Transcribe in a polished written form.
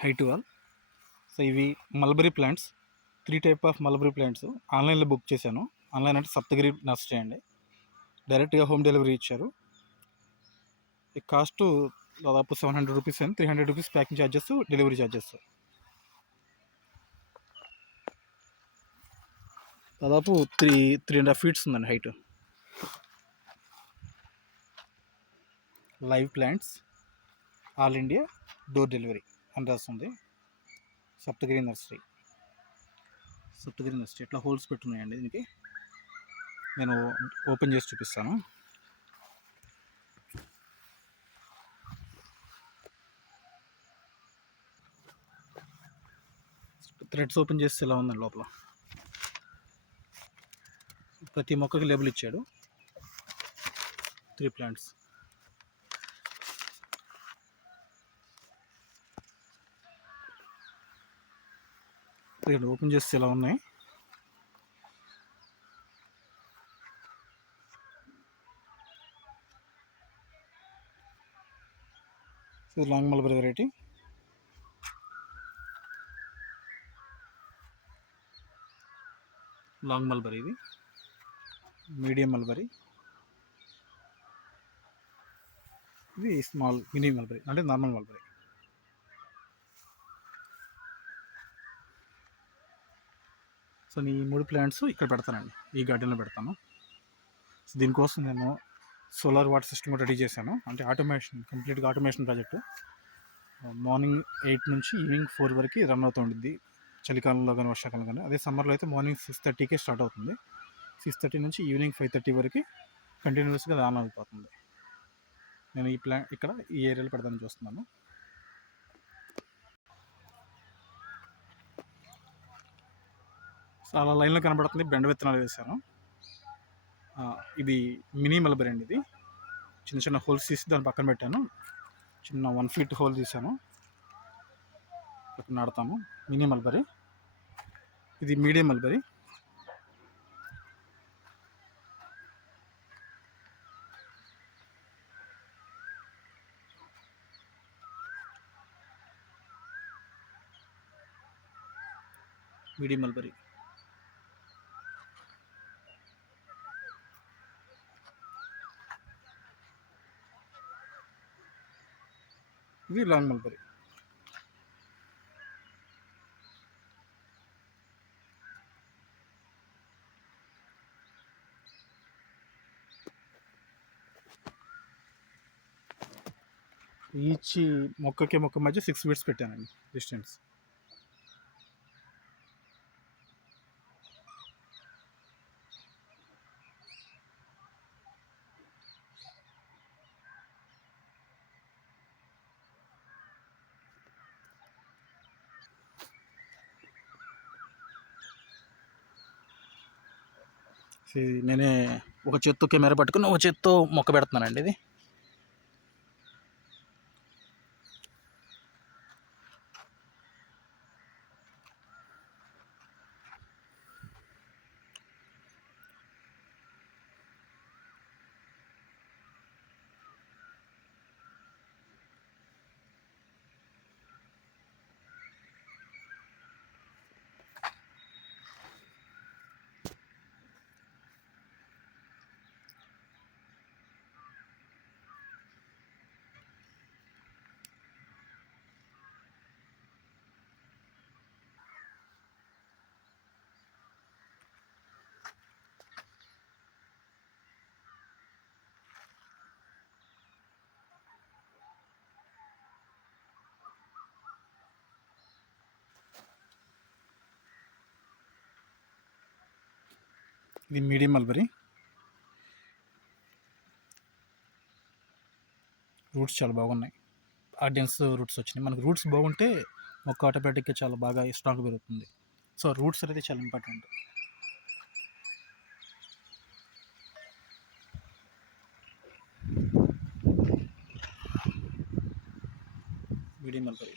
High to all. So ఇవి mulberry plants, 3 type of mulberry plants ఆన్లైన్లో బుక్ చేశాను. ఆన్లైన్ అంటే సప్తగిరి నర్సరీ అండి. డైరెక్ట్గా హోమ్ డెలివరీ ఇచ్చారు. ఈ కాస్ట్ దాదాపు 700 రూపీస్ అండి. 300 rupees packing charges, delivery charges. దాదాపు 3.5 ఫీట్స్ ఉందండి height. Live plants, all India door delivery అని రాస్తుంది. సప్తగిరి నర్సరీ ఇట్లా హోల్స్ పెట్టున్నాయండి. దీనికి నేను ఓపెన్ చేసి చూపిస్తాను. థ్రెడ్స్ ఓపెన్ చేస్తే ఇలా ఉందండి. లోపల ప్రతి మొక్కకి లేబుల్ ఇచ్చాడు. 3 ప్లాంట్స్. ఇక్కడ ఓపెన్ చేస్తే ఇలా ఉన్నాయి. ఇది long mulberry variety. Long mulberry, ఇది మీడియం మల్బరీ, ఇది స్మాల్ మినీ మల్బరీ అంటే నార్మల్ మల్బరీ. సో ఈ 3 ప్లాంట్స్ ఇక్కడ పెడతానండి, ఈ గార్డెన్లో పెడతాను. సో దీనికోసం నేను సోలార్ వాటర్ సిస్టమ్ కూడా రెడీ చేశాను. అంటే ఆటోమేషన్, కంప్లీట్గా ఆటోమేషన్ ప్రాజెక్టు. మార్నింగ్ 8 నుంచి ఈవినింగ్ 4 వరకు రన్ అవుతూ ఉంటుంది, చలికాలంలో కానీ వర్షాకాలం కానీ. అదే సమ్మర్లో అయితే మార్నింగ్ 6:30కే స్టార్ట్ అవుతుంది. 6:30 నుంచి ఈవినింగ్ 5:30 వరకు కంటిన్యూస్గా రన్ అయిపోతుంది. నేను ఇక్కడ ఈ ఏరియాలో పెడతాను చూస్తున్నాను. చాలా లైన్లో కనబడుతుంది. బెండ విత్తనాలు వేశాను. ఇది మినీ మల్బరీ అండి. ఇది చిన్న చిన్న హోల్స్ తీసి దాని పక్కన పెట్టాను. చిన్న 1 ఫీట్ హోల్ తీసాను, ఇక్కడ నాడతాము. Mini mulberry. ఇది మీడియం మల్బరీ. ఇది లాంగ్ మల్బరీ. ఈచ్ మొక్కకి మొక్క మధ్య 6 ఫీట్స్ పెట్టానండి డిస్టెన్స్. నేనే ఒక చేత్తో కెమెరా పట్టుకుని ఒక చేత్తో మొక్క పెడుతున్నానండి. ఇది మీడియం మల్బరీ. రూట్స్ చాలా బాగున్నాయి. డెన్స్ రూట్స్ వచ్చినాయి. మనకు రూట్స్ బాగుంటే మొక్క ఆటోమేటిక్గా చాలా బాగా స్ట్రాంగ్ పెరుగుతుంది. సో రూట్స్ అనేది చాలా ఇంపార్టెంట్. Medium mulberry.